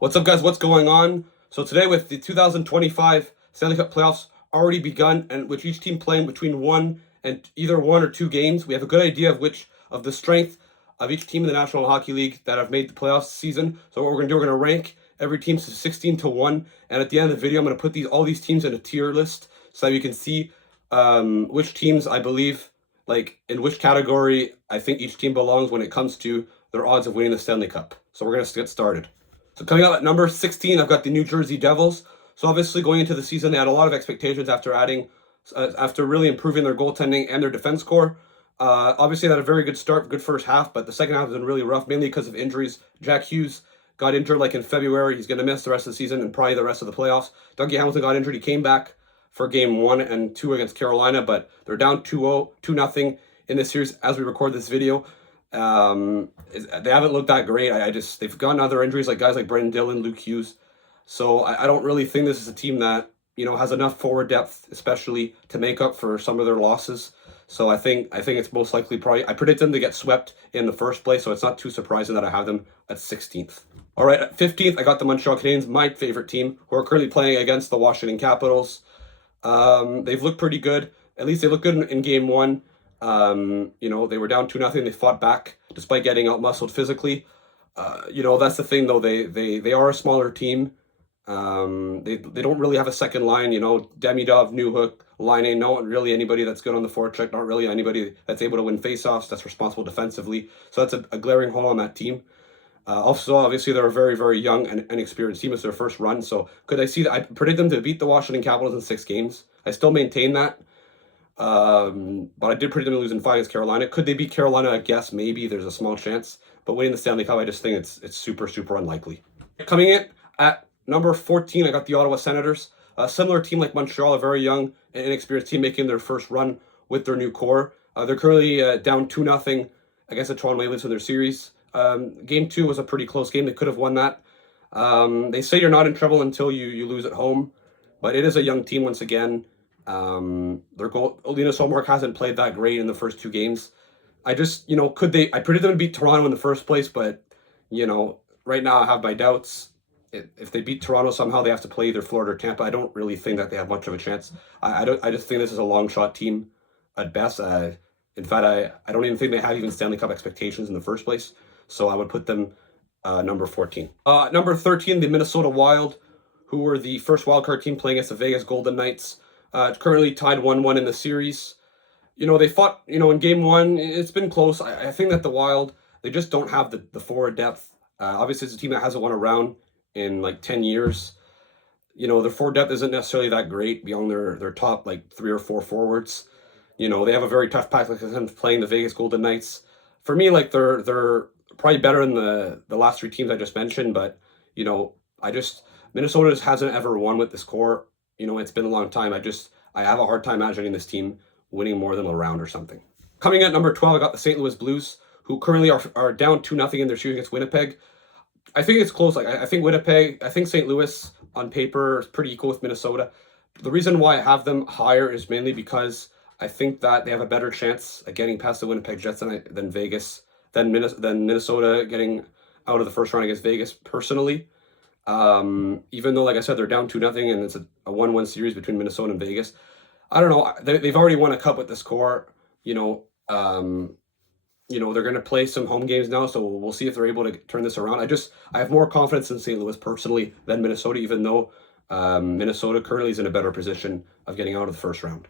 What's up, guys? What's going on? So today, with the 2025 Stanley Cup playoffs already begun, and with each team playing between either one or two games, we have a good idea of which of the strength of each team in the National Hockey League that have made the playoffs this season. So what we're gonna do, we're gonna rank every team 16 to 1, and at the end of the video, I'm gonna put all these teams in a tier list so that you can see which teams I believe, like in which category I think each team belongs when it comes to their odds of winning the Stanley Cup. So we're gonna get started. So coming up at number 16, I've got the New Jersey Devils. So obviously going into the season, they had a lot of expectations after really improving their goaltending and their defense core. Obviously, they had a very good start, good first half, but the second half has been really rough, mainly because of injuries. Jack Hughes got injured like in February. He's going to miss the rest of the season and probably the rest of the playoffs. Dougie Hamilton got injured. He came back for game 1 and 2 against Carolina, but they're down 2-0 in this series as we record this video. They haven't looked that great. They've gotten other injuries like guys like Brendan Dillon, Luke Hughes. So I don't really think this is a team that has enough forward depth, especially to make up for some of their losses. So I think it's most likely I predict them to get swept in the first place. So it's not too surprising that I have them at 16th. All right, at 15th, I got the Montreal Canadiens, my favorite team, who are currently playing against the Washington Capitals. They've looked pretty good. At least they looked good in game 1. They were down 2-0. They fought back despite getting outmuscled physically. That's the thing though. They are a smaller team. They don't really have a second line. Demidov, Newhook, Laine. Not really anybody that's good on the forecheck. Not really anybody that's able to win faceoffs. That's responsible defensively. So that's a glaring hole on that team. Also, obviously, they're a very, very young and inexperienced team. It's their first run. So could I see that? I predict them to beat the Washington Capitals in 6 games. I still maintain that. But I did predict them to lose in 5 against Carolina. Could they beat Carolina? I guess maybe there's a small chance. But winning the Stanley Cup, I just think it's super, super unlikely. Coming in at number 14, I got the Ottawa Senators. A similar team like Montreal, a very young and inexperienced team making their first run with their new core. They're currently down 2-0 against the Toronto Maple Leafs in their series. Game 2 was a pretty close game. They could have won that. They say you're not in trouble until you lose at home. But it is a young team once again. Their goal, Linus Ullmark hasn't played that great in the first 2 games. I predicted them to beat Toronto in the first place, but, right now I have my doubts. If they beat Toronto somehow, they have to play either Florida or Tampa. I don't really think that they have much of a chance. I just think this is a long shot team at best. In fact, I don't even think they have even Stanley Cup expectations in the first place. So I would put them number 14. Number 13, the Minnesota Wild, who were the first wildcard team playing against the Vegas Golden Knights. Currently tied 1-1 in the series. They fought, in game 1. It's been close. I think that the Wild, they just don't have the forward depth. Obviously, it's a team that hasn't won a round in like 10 years. Their forward depth isn't necessarily that great beyond their top like 3 or 4 forwards. They have a very tough pack like playing the Vegas Golden Knights. For me, like they're probably better than the last 3 teams I just mentioned, but Minnesota just hasn't ever won with this core. It's been a long time. I have a hard time imagining this team winning more than a round or something. Coming at number 12, I got the St. Louis Blues, who currently are down 2-0 in their series against Winnipeg. I think it's close. I think St. Louis on paper is pretty equal with Minnesota. The reason why I have them higher is mainly because I think that they have a better chance at getting past the Winnipeg Jets than Minnesota getting out of the first round against Vegas personally. Even though, like I said, they're down 2-0 and it's a 1-1 series between Minnesota and Vegas. I don't know. They've already won a cup with this core. They're going to play some home games now, so we'll see if they're able to turn this around. I have more confidence in St. Louis personally than Minnesota, even though Minnesota currently is in a better position of getting out of the first round.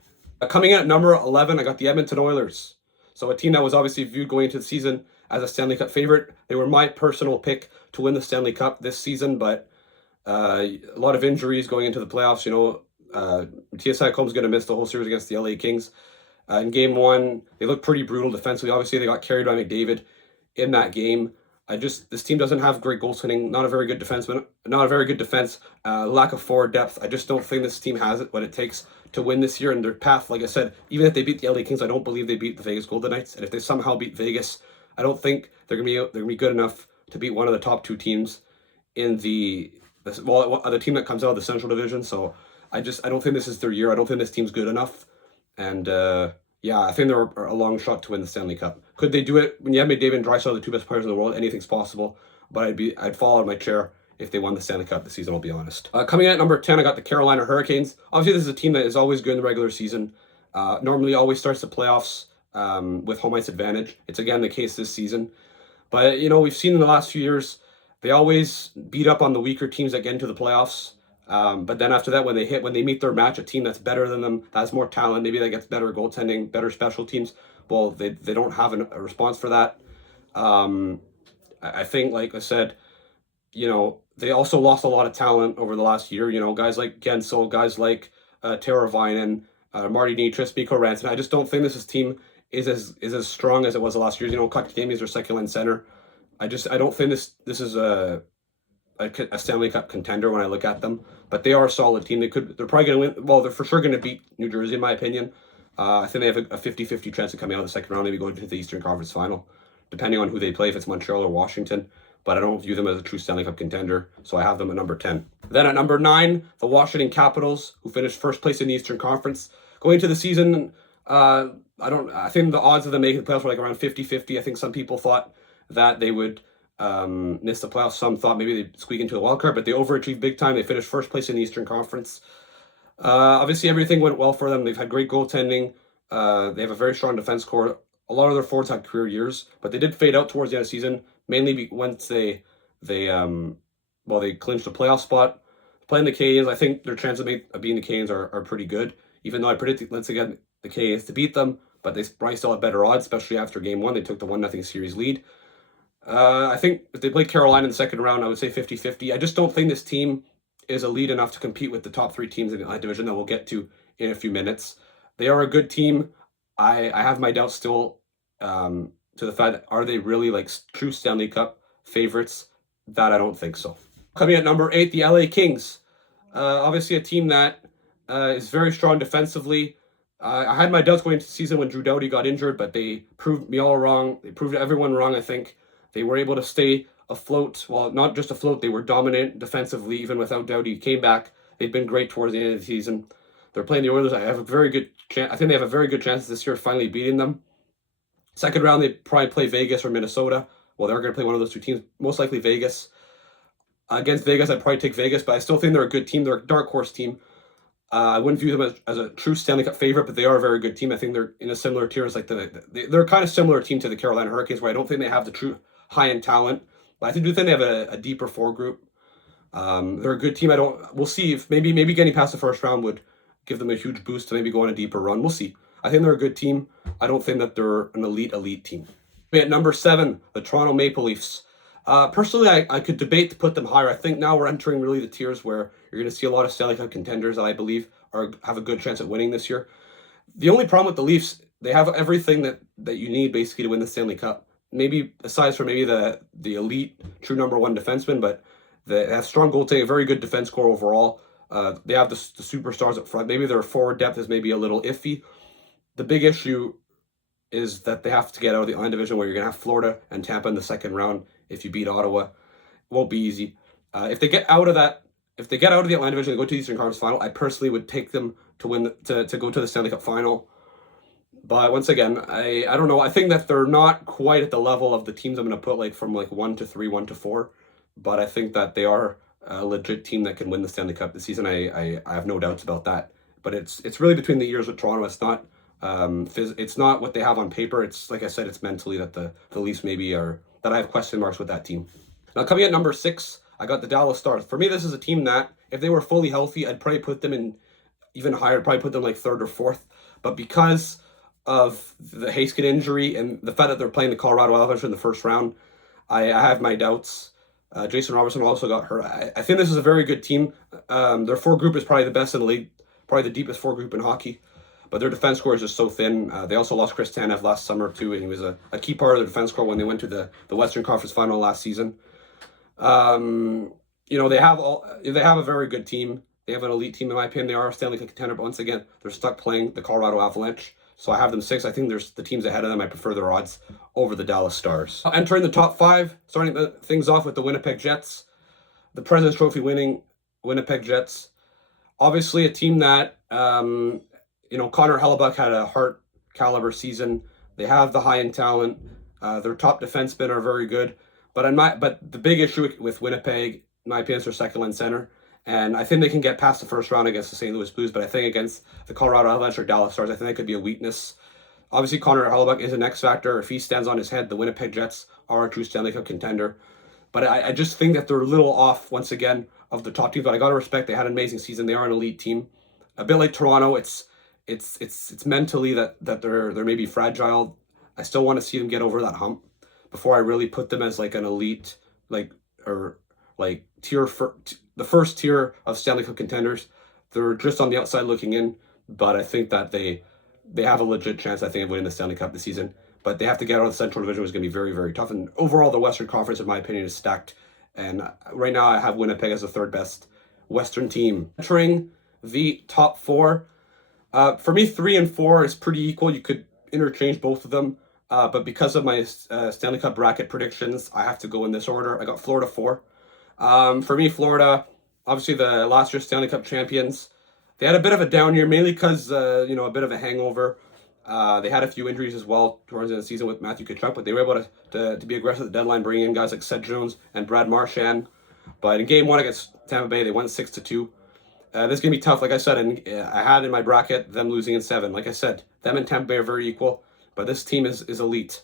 Coming in at number 11, I got the Edmonton Oilers. So a team that was obviously viewed going into the season as a Stanley Cup favorite. They were my personal pick to win the Stanley Cup this season, but a lot of injuries going into the playoffs. Mattias Ekholm's going to miss the whole series against the LA Kings. In game 1, they looked pretty brutal defensively. Obviously, they got carried by McDavid in that game. This team doesn't have great goaltending, not a very good defense, lack of forward depth. I just don't think this team has what it takes to win this year. And their path, like I said, even if they beat the LA Kings, I don't believe they beat the Vegas Golden Knights. And if they somehow beat Vegas, I don't think they're gonna be good enough to beat one of the top 2 teams in the team that comes out of the Central Division. So I don't think this is their year. I don't think this team's good enough. And I think they're a long shot to win the Stanley Cup. Could they do it when you have McDavid and Draisaitl, the 2 best players in the world? Anything's possible. But I'd fall out of my chair if they won the Stanley Cup this season, I'll be honest. Coming in at number 10, I got the Carolina Hurricanes. Obviously, this is a team that is always good in the regular season. Normally always starts the playoffs with home ice advantage. It's again the case this season. But, we've seen in the last few years, they always beat up on the weaker teams that get into the playoffs. But then after that, when they meet their match, a team that's better than them, that has more talent, maybe that gets better goaltending, better special teams, well, they don't have a response for that. I think, like I said, they also lost a lot of talent over the last year. Guys like Gensel, guys like Tara Vinen, Marty Nitras, Mikko Rantanen. I just don't think this team is as strong as it was the last year. Kotkaniemi is their second line center. I don't think this is a Stanley Cup contender when I look at them, but they are a solid team. They're probably going to win. Well, they're for sure going to beat New Jersey, in my opinion. I think they have a 50-50 chance of coming out of the second round, maybe going to the Eastern Conference Final, depending on who they play, if it's Montreal or Washington. But I don't view them as a true Stanley Cup contender, so I have them at number 10. Then at number 9, the Washington Capitals, who finished first place in the Eastern Conference. Going into the season, I think the odds of them making the playoffs were like around 50-50. I think some people thought that they would miss the playoffs. Some thought maybe they'd squeak into the wild card, but they overachieved big time. They finished first place in the Eastern Conference. Obviously, everything went well for them. They've had great goaltending. They have a very strong defense core. A lot of their forwards had career years, but they did fade out towards the end of the season, mainly once they clinched a playoff spot. Playing the Canadiens, I think their chances of beating the Canadiens are pretty good, even though I predicted once again the Canadiens to beat them, but they probably still have better odds, especially after Game 1. They took the 1-0 series lead. I think if they play Carolina in the second round, I would say 50-50. I just don't think this team is elite enough to compete with the top 3 teams in the division that we'll get to in a few minutes. They are a good team. I have my doubts still to the fact that are they really like true Stanley Cup favorites? That I don't think so. Coming at number 8, the LA Kings. Obviously a team that is very strong defensively. I had my doubts going into the season when Drew Doughty got injured, but they proved me all wrong. They proved everyone wrong, I think. They were able to stay afloat. Well, not just afloat, they were dominant defensively, even without Doughty. He came back. They've been great towards the end of the season. They're playing the Oilers. I have a very good chance. I think they have a very good chance this year of finally beating them. Second round, they probably play Vegas or Minnesota. Well, they're going to play one of those 2 teams, most likely Vegas. Against Vegas, I'd probably take Vegas, but I still think they're a good team. They're a dark horse team. I wouldn't view them as a true Stanley Cup favorite, but they are a very good team. I think they're in a similar tier as they're kind of similar team to the Carolina Hurricanes, where I don't think they have the true high-end talent, but I do think they have a deeper forward group. They're a good team. We'll see if maybe getting past the first round would give them a huge boost to maybe go on a deeper run. We'll see. I think they're a good team. I don't think that they're an elite team. At number 7, the Toronto Maple Leafs. Personally, I could debate to put them higher. I think now we're entering really the tiers where you're going to see a lot of Stanley Cup contenders that I believe have a good chance at winning this year. The only problem with the Leafs, they have everything that you need basically to win the Stanley Cup. Maybe aside from maybe the elite true number 1 defenseman, but they have strong goaltending, a very good defense core overall. They have the superstars up front. Maybe their forward depth is maybe a little iffy. The big issue is that they have to get out of the Atlantic Division, where you're going to have Florida and Tampa in the second round if you beat Ottawa. It won't be easy. If they get out of the Atlantic Division and go to the Eastern Conference Final, I personally would take them to win to go to the Stanley Cup Final. But once again, I don't know. I think that they're not quite at the level of the teams I'm going to put from 1 to 3, 1 to 4. But I think that they are a legit team that can win the Stanley Cup this season. I have no doubts about that. But it's really between the ears with Toronto. It's not what they have on paper. It's like I said, it's mentally that the Leafs maybe are, that I have question marks with that team. Now coming at number 6, I got the Dallas Stars. For me, this is a team that if they were fully healthy, I'd probably put them in even higher. I'd probably put them like 3rd or 4th. But because of the Haskin injury and the fact that they're playing the Colorado Avalanche in the first round, I have my doubts. Jason Robertson also got hurt. I think this is a very good team. Their forward group is probably the best in the league, probably the deepest forward group in hockey. But their defense core is just so thin. They also lost Chris Tanev last summer too, and he was a key part of the defense core when they went to the Western Conference Final last season. They have a very good team. They have an elite team in my opinion. They are a Stanley Cup contender, but once again, they're stuck playing the Colorado Avalanche. So I have them 6. I think there's the teams ahead of them. I prefer their odds over the Dallas Stars. Entering the top 5, starting things off with the Winnipeg Jets, the President's Trophy winning Winnipeg Jets. Obviously, a team that Connor Hellebuyck had a Hart caliber season. They have the high end talent. Their top defensemen are very good. But the big issue with Winnipeg my opinion, is their second line center. And I think they can get past the first round against the St. Louis Blues, but I think against the Colorado Avalanche or Dallas Stars, I think that could be a weakness. Obviously, Connor Hellebuyck is an X factor. If he stands on his head, the Winnipeg Jets are a true Stanley Cup contender. But I just think that they're a little off, once again, of the top teams. But I got to respect, they had an amazing season. They are an elite team. A bit like Toronto, it's mentally that they're maybe fragile. I still want to see them get over that hump before I really put them as like an elite, like, or like the first tier of Stanley Cup contenders. They're just on the outside looking in, but I think that they have a legit chance, I think, of winning the Stanley Cup this season. But they have to get out of the Central Division, which is going to be very, very tough. And overall, the Western Conference, in my opinion, is stacked. And right now, I have Winnipeg as the third best Western team. Entering the top four, for me, 3 and 4 is pretty equal. You could interchange both of them. But because of my Stanley Cup bracket predictions, I have to go in this order. I got Florida 4. For me, Florida, obviously the last year's Stanley Cup champions, they had a bit of a down year, mainly because, a bit of a hangover. They had a few injuries as well towards the end of the season with Matthew Tkachuk, but they were able to be aggressive at the deadline, bringing in guys like Seth Jones and Brad Marchand. But in Game 1 against Tampa Bay, they won 6-2. This is going to be tough, like I said, and I had in my bracket them losing in 7. Like I said, them and Tampa Bay are very equal, but this team is elite.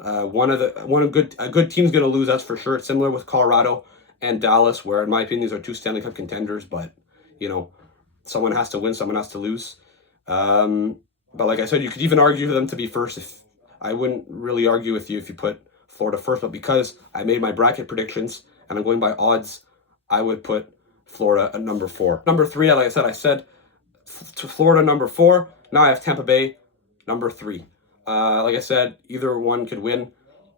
A good team's going to lose, that's for sure. It's similar with Colorado and Dallas, where in my opinion, these are 2 Stanley Cup contenders, but, someone has to win, someone has to lose. But like I said, you could even argue for them to be first. If I wouldn't really argue with you if you put Florida first, but because I made my bracket predictions and I'm going by odds, I would put Florida at number 4. Number 3, like I said to Florida number 4. Now I have Tampa Bay number 3. Like I said, either one could win.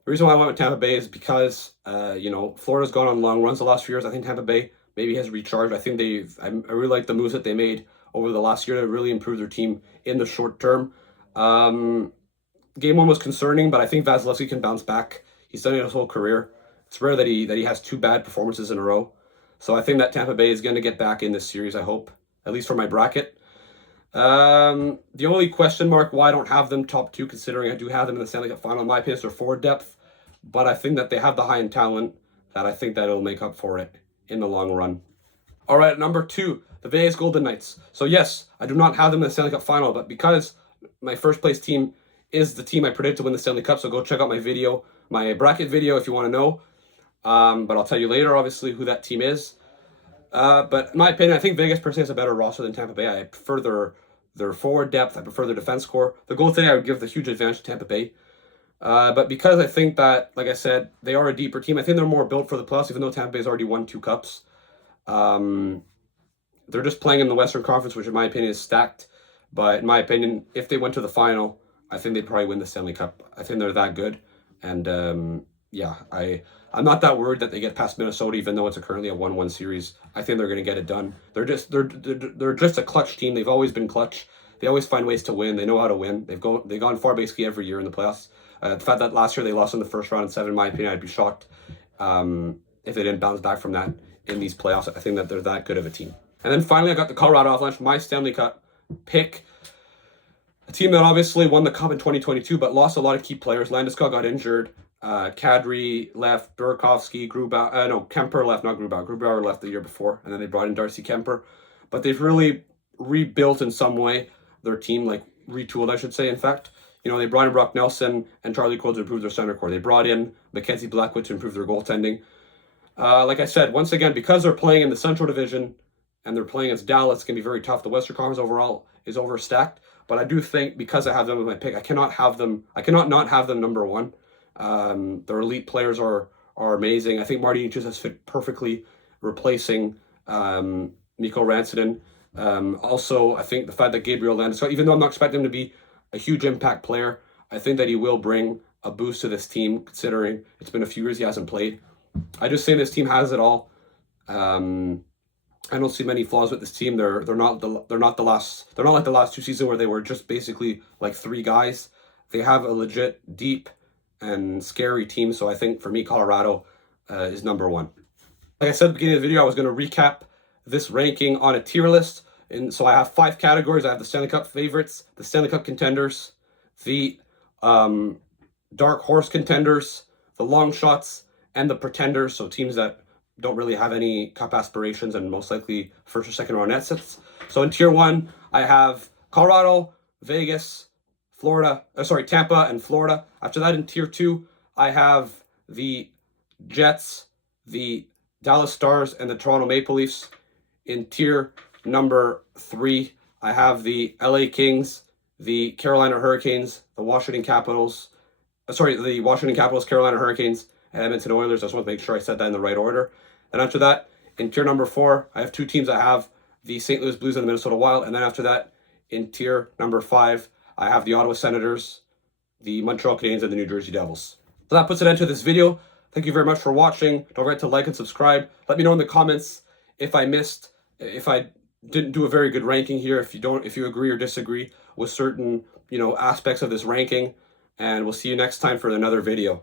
The reason why I went with Tampa Bay is because Florida's gone on long runs the last few years. I think Tampa Bay maybe has recharged. I think I really like the moves that they made over the last year to really improve their team in the short term. Game 1 was concerning, but I think Vasilevsky can bounce back. He's done it his whole career. It's rare that he has 2 bad performances in a row. So I think that Tampa Bay is going to get back in this series, I hope, at least for my bracket. The only question mark why I don't have them top 2, considering I do have them in the Stanley Cup final, in my opinion, is their forward depth. But I think that they have the high-end talent that I think that it'll make up for it in the long run. All right, number 2, the Vegas Golden Knights. So yes, I do not have them in the Stanley Cup final, but because my first place team is the team I predicted to win the Stanley Cup, so go check out my bracket video if you want to know. But I'll tell you later, obviously, who that team is. But in my opinion, I think Vegas personally has a better roster than Tampa Bay. I prefer their forward depth. I prefer their defense core. The goaltending, I would give the huge advantage to Tampa Bay. But because I think that, like I said, they are a deeper team, I think they're more built for the playoffs, even though Tampa Bay's already won 2 cups. They're just playing in the Western Conference, which in my opinion is stacked. But in my opinion, if they went to the final, I think they'd probably win the Stanley Cup. I think they're that good. And I'm not that worried that they get past Minnesota, even though it's currently a 1-1 series. I think they're going to get it done. They're just a clutch team. They've always been clutch. They always find ways to win. They know how to win. They've gone far basically every year in the playoffs. The fact that last year they lost in the first round in 7, in my opinion, I'd be shocked if they didn't bounce back from that in these playoffs. I think that they're that good of a team. And then finally, I got the Colorado Avalanche, my Stanley Cup pick. A team that obviously won the Cup in 2022, but lost a lot of key players. Landeskog got injured. Kadri left. Burakovsky, Kemper left, not Grubauer. Grubauer left the year before, and then they brought in Darcy Kemper. But they've really rebuilt in some way their team, like retooled, I should say, in fact. They brought in Brock Nelson and Charlie Coyle to improve their center core. They brought in Mackenzie Blackwood to improve their goaltending. Like I said, once again, because they're playing in the Central Division and they're playing against Dallas, it's going to be very tough. The Western Conference overall is overstacked. But I do think because I have them as my pick, I cannot not have them number 1. Their elite players are amazing. I think Marty Necas has fit perfectly replacing Mikko Rantanen. Also, I think the fact that Gabriel Landeskog, even though I'm not expecting him to be a huge impact player, I think that he will bring a boost to this team, considering it's been a few years he hasn't played. I just think this team has it all. I don't see many flaws with this team. They're not like the last 2 seasons where they were just basically like 3 guys. They have a legit deep and scary team. So I think for me, Colorado is number 1. Like I said at the beginning of the video, I was going to recap this ranking on a tier list. And so I have 5 categories. I have the Stanley Cup favorites, the Stanley Cup contenders, the dark horse contenders, the long shots, and the pretenders. So teams that don't really have any cup aspirations and most likely first or second round exits. So in tier 1, I have Colorado, Vegas, Tampa and Florida. After that, in tier 2, I have the Jets, the Dallas Stars, and the Toronto Maple Leafs. In tier number 3, I have the LA Kings, the Carolina Hurricanes, the Washington Capitals, Carolina Hurricanes, and Edmonton Oilers. I just want to make sure I said that in the right order. And after that, in tier number 4, I have 2 teams. I have the St. Louis Blues and the Minnesota Wild. And then after that, in tier number 5, I have the Ottawa Senators, the Montreal Canadiens, and the New Jersey Devils. So that puts an end to this video. Thank you very much for watching. Don't forget to like and subscribe. Let me know in the comments if I didn't do a very good ranking here, if you agree or disagree with certain, aspects of this ranking. And we'll see you next time for another video.